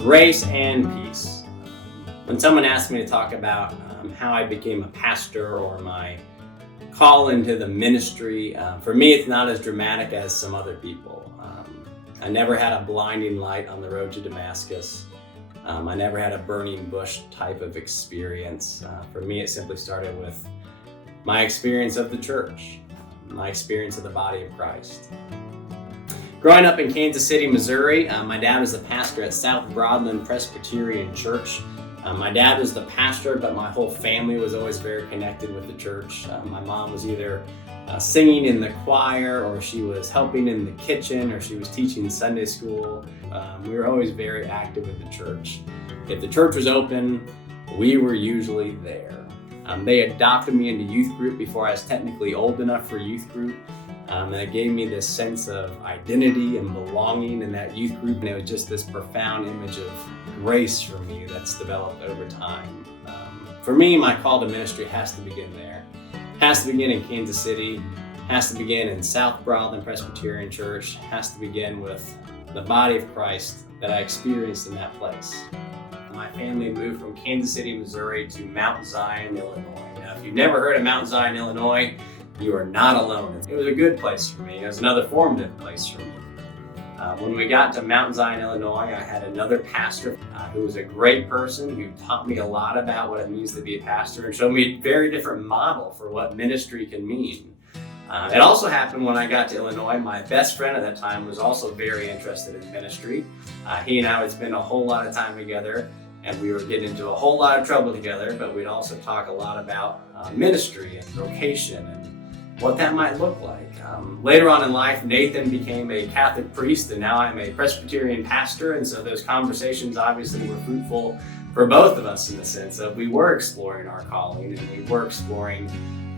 Grace and peace. When someone asks me to talk about how I became a pastor or my call into the ministry, for me it's not as dramatic as some other people. I never had a blinding light on the road to Damascus. I never had a burning bush type of experience. For me, it simply started with my experience of the church, my experience of the body of Christ. Growing up in Kansas City, Missouri, my dad was the pastor at South Broadland Presbyterian Church. My dad was the pastor, but my whole family was always very connected with the church. My mom was either singing in the choir, or she was helping in the kitchen, or she was teaching Sunday school. We were always very active in the church. If the church was open, we were usually there. They adopted me into youth group before I was technically old enough for youth group. And it gave me this sense of identity and belonging in that youth group. And it was just this profound image of grace for me that's developed over time. For me, my call to ministry has to begin there. Has to begin in Kansas City, has to begin in South Broadland Presbyterian Church, has to begin with the body of Christ that I experienced in that place. My family moved from Kansas City, Missouri to Mount Zion, Illinois. Now, if you've never heard of Mount Zion, Illinois, you are not alone. It was a good place for me. It was another formative place for me. When we got to Mount Zion, Illinois, I had another pastor who was a great person, who taught me a lot about what it means to be a pastor and showed me a very different model for what ministry can mean. It also happened when I got to Illinois. My best friend at that time was also very interested in ministry. He and I would spend a whole lot of time together, and we were getting into a whole lot of trouble together, but we'd also talk a lot about ministry and vocation and what that might look like. Later on in life, Nathan became a Catholic priest, and now I'm a Presbyterian pastor, and so those conversations obviously were fruitful for both of us in the sense of we were exploring our calling, and we were exploring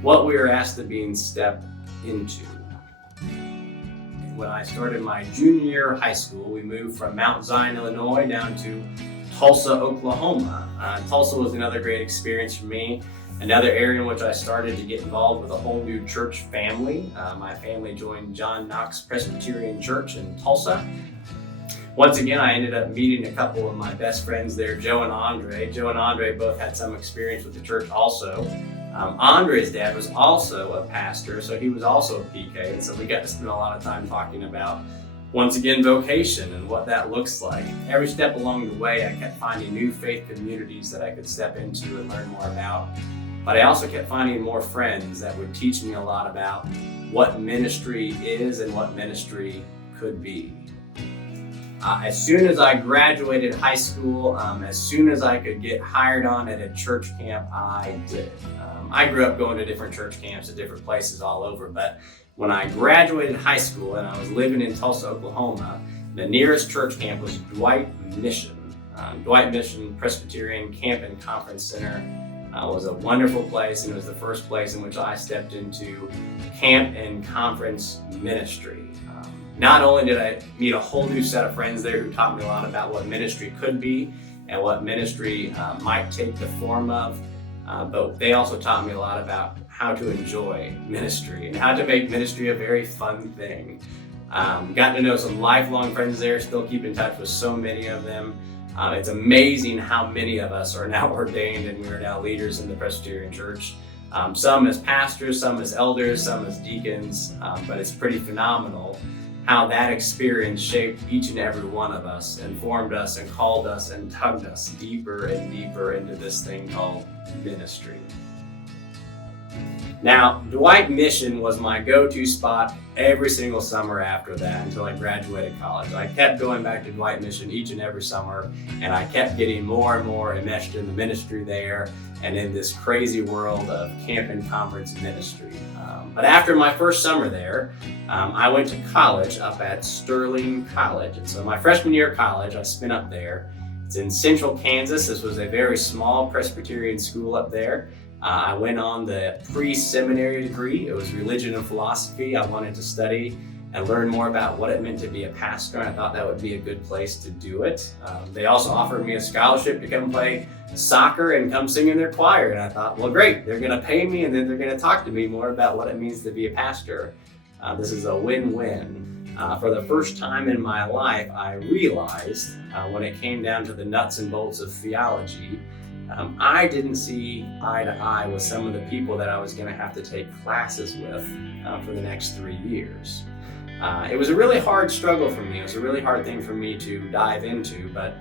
what we were asked to be step into. When I started my junior year of high school, we moved from Mount Zion, Illinois down to Tulsa, Oklahoma. Tulsa was another great experience for me. Another area in which I started to get involved with a whole new church family. My family joined John Knox Presbyterian Church in Tulsa. Once again, I ended up meeting a couple of my best friends there, Joe and Andre. Joe and Andre both had some experience with the church also. Andre's dad was also a pastor, so he was also a PK, and so we got to spend a lot of time talking about, once again, vocation and what that looks like. Every step along the way, I kept finding new faith communities that I could step into and learn more about. But I also kept finding more friends that would teach me a lot about what ministry is and what ministry could be. As soon as I graduated high school, as soon as I could get hired on at a church camp, I did. I grew up going to different church camps at different places all over, but when I graduated high school and I was living in Tulsa, Oklahoma, the nearest church camp was Dwight Mission. Dwight Mission Presbyterian Camp and Conference Center. Was a wonderful place, and it was the first place in which I stepped into camp and conference ministry. Not only did I meet a whole new set of friends there who taught me a lot about what ministry could be and what ministry might take the form of, but they also taught me a lot about how to enjoy ministry and how to make ministry a very fun thing. Got to know some lifelong friends there, still keep in touch with so many of them. It's amazing how many of us are now ordained and we are now leaders in the Presbyterian Church. Some as pastors, some as elders, some as deacons, but it's pretty phenomenal how that experience shaped each and every one of us and formed us and called us and tugged us deeper and deeper into this thing called ministry. Now, Dwight Mission was my go-to spot every single summer after that until I graduated college. I kept going back to Dwight Mission each and every summer, and I kept getting more and more enmeshed in the ministry there and in this crazy world of camp and conference ministry. But after my first summer there, I went to college up at Sterling College. And so my freshman year of college, I spent up there. It's in central Kansas. This was a very small Presbyterian school up there. I went on the pre-seminary degree. It was religion and philosophy. I wanted to study and learn more about what it meant to be a pastor, and I thought that would be a good place to do it. They also offered me a scholarship to come play soccer and come sing in their choir, and I thought, well, great, they're gonna pay me and then they're gonna talk to me more about what it means to be a pastor. This is a win-win. For the first time in my life, I realized when it came down to the nuts and bolts of theology, I didn't see eye to eye with some of the people that I was going to have to take classes with for the next 3 years. It was a really hard struggle for me. It was a really hard thing for me to dive into, but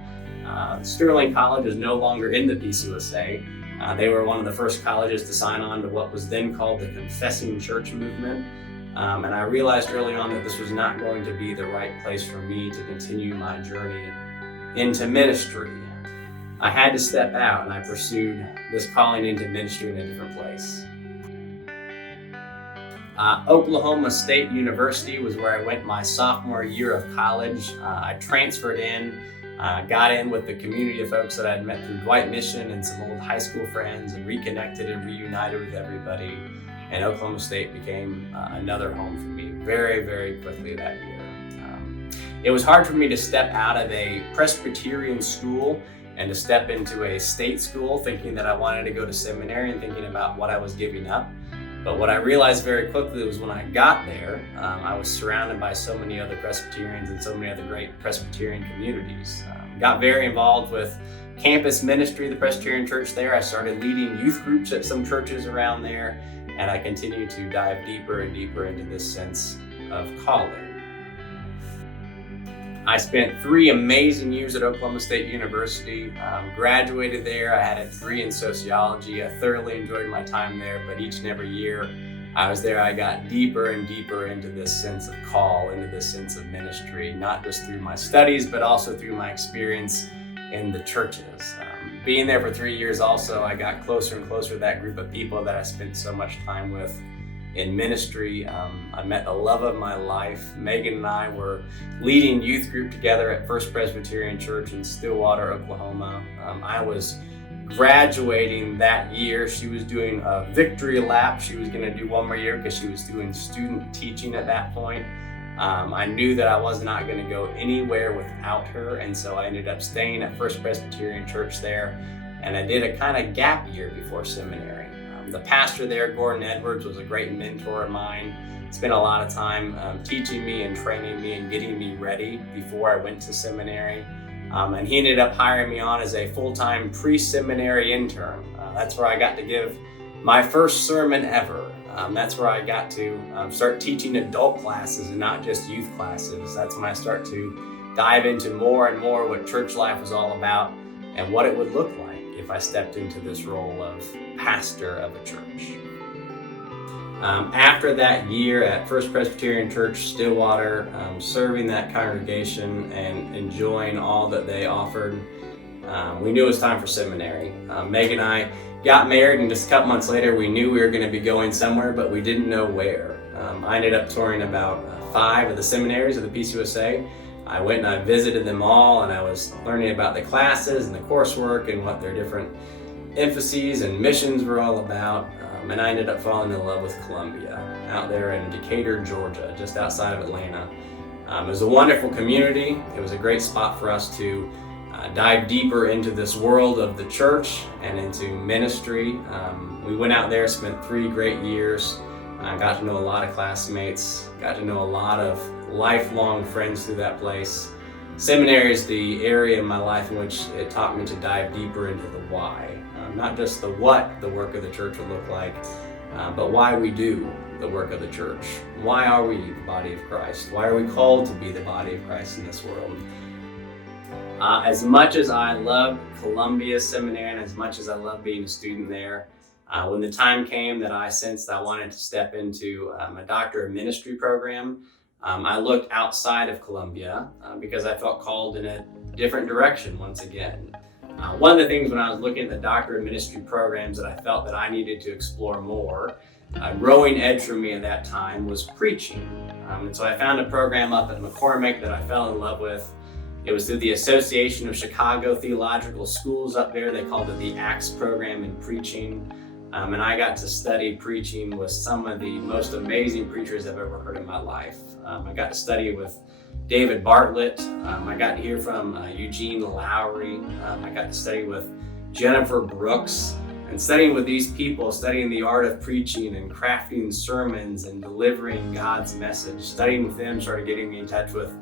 Sterling College is no longer in the PCUSA. They were one of the first colleges to sign on to what was then called the Confessing Church movement. And I realized early on that this was not going to be the right place for me to continue my journey into ministry. I had to step out, and I pursued this calling into ministry in a different place. Oklahoma State University was where I went my sophomore year of college. I transferred in, got in with the community of folks that I'd met through Dwight Mission and some old high school friends, and reconnected and reunited with everybody. And Oklahoma State became another home for me very, very quickly that year. It was hard for me to step out of a Presbyterian school and to step into a state school thinking that I wanted to go to seminary and thinking about what I was giving up. But what I realized very quickly was when I got there, I was surrounded by so many other Presbyterians and so many other great Presbyterian communities. Got very involved with campus ministry of the Presbyterian Church there. I started leading youth groups at some churches around there, and I continued to dive deeper and deeper into this sense of calling. I spent 3 amazing years at Oklahoma State University, graduated there. I had a degree in sociology. I thoroughly enjoyed my time there, but each and every year I was there, I got deeper and deeper into this sense of call, into this sense of ministry, not just through my studies, but also through my experience in the churches. Being there for 3 years also, I got closer and closer to that group of people that I spent so much time with in ministry. I met the love of my life. Megan and I were leading youth group together at First Presbyterian Church in Stillwater, Oklahoma. I was graduating that year. She was doing a victory lap. She was going to do one more year because she was doing student teaching at that point. I knew that I was not going to go anywhere without her, and so I ended up staying at First Presbyterian Church there, and I did a kind of gap year before seminary. The pastor there, Gordon Edwards, was a great mentor of mine. Spent a lot of time teaching me and training me and getting me ready before I went to seminary. And he ended up hiring me on as a full-time pre-seminary intern. That's where I got to give my first sermon ever. That's where I got to start teaching adult classes and not just youth classes. That's when I start to dive into more and more what church life was all about and what it would look like if I stepped into this role of pastor of a church. After that year at First Presbyterian Church, Stillwater, serving that congregation and enjoying all that they offered, we knew it was time for seminary. Meg and I got married, and just a couple months later, we knew we were going to be going somewhere, but we didn't know where. I ended up touring about 5 of the seminaries of the PCUSA. I went and I visited them all, and I was learning about the classes and the coursework and what their different emphases and missions were all about. And I ended up falling in love with Columbia out there in Decatur, Georgia, just outside of Atlanta. It was a wonderful community. It was a great spot for us to dive deeper into this world of the church and into ministry. We went out there, spent 3 great years. I got to know a lot of classmates, got to know a lot of lifelong friends through that place. Seminary is the area in my life in which it taught me to dive deeper into the why. Not just the what the work of the church would look like, but why we do the work of the church. Why are we the body of Christ? Why are we called to be the body of Christ in this world? As much as I loved Columbia Seminary and as much as I loved being a student there, when the time came that I sensed I wanted to step into a Doctor of Ministry program, I looked outside of Columbia because I felt called in a different direction once again. One of the things when I was looking at the Doctor of Ministry programs that I felt that I needed to explore more, a growing edge for me at that time was preaching. And so I found a program up at McCormick that I fell in love with. It was through the Association of Chicago Theological Schools up there. They called it the ACTS program in preaching. And I got to study preaching with some of the most amazing preachers I've ever heard in my life. I got to study with David Bartlett. I got to hear from Eugene Lowry. I got to study with Jennifer Brooks. I And studying with these people, studying the art of preaching and crafting sermons and delivering God's message, studying with them started getting me in touch with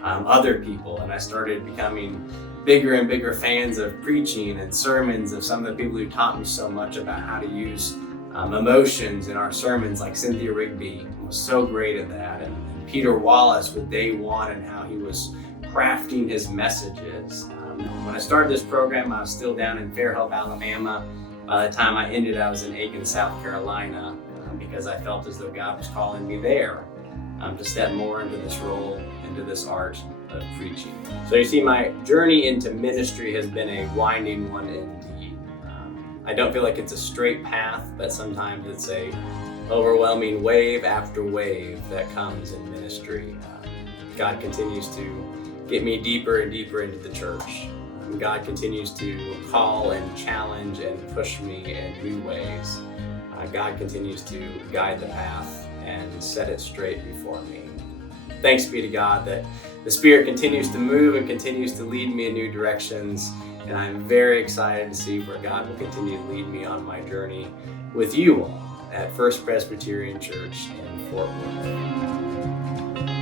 other people. And I started becoming bigger and bigger fans of preaching and sermons of some of the people who taught me so much about how to use emotions in our sermons, like Cynthia Rigby was so great at that. And Peter Wallace with Day One and how he was crafting his messages. When I started this program, I was still down in Fairhope, Alabama. By the time I ended, I was in Aiken, South Carolina, because I felt as though God was calling me there to step more into this role, into this art of preaching. So you see, my journey into ministry has been a winding one indeed. I don't feel like it's a straight path, but sometimes it's a overwhelming wave after wave that comes in ministry. God continues to get me deeper and deeper into the church. God continues to call and challenge and push me in new ways. God continues to guide the path and set it straight before me. Thanks be to God that the Spirit continues to move and continues to lead me in new directions. And I'm very excited to see where God will continue to lead me on my journey with you all at First Presbyterian Church in Fort Worth.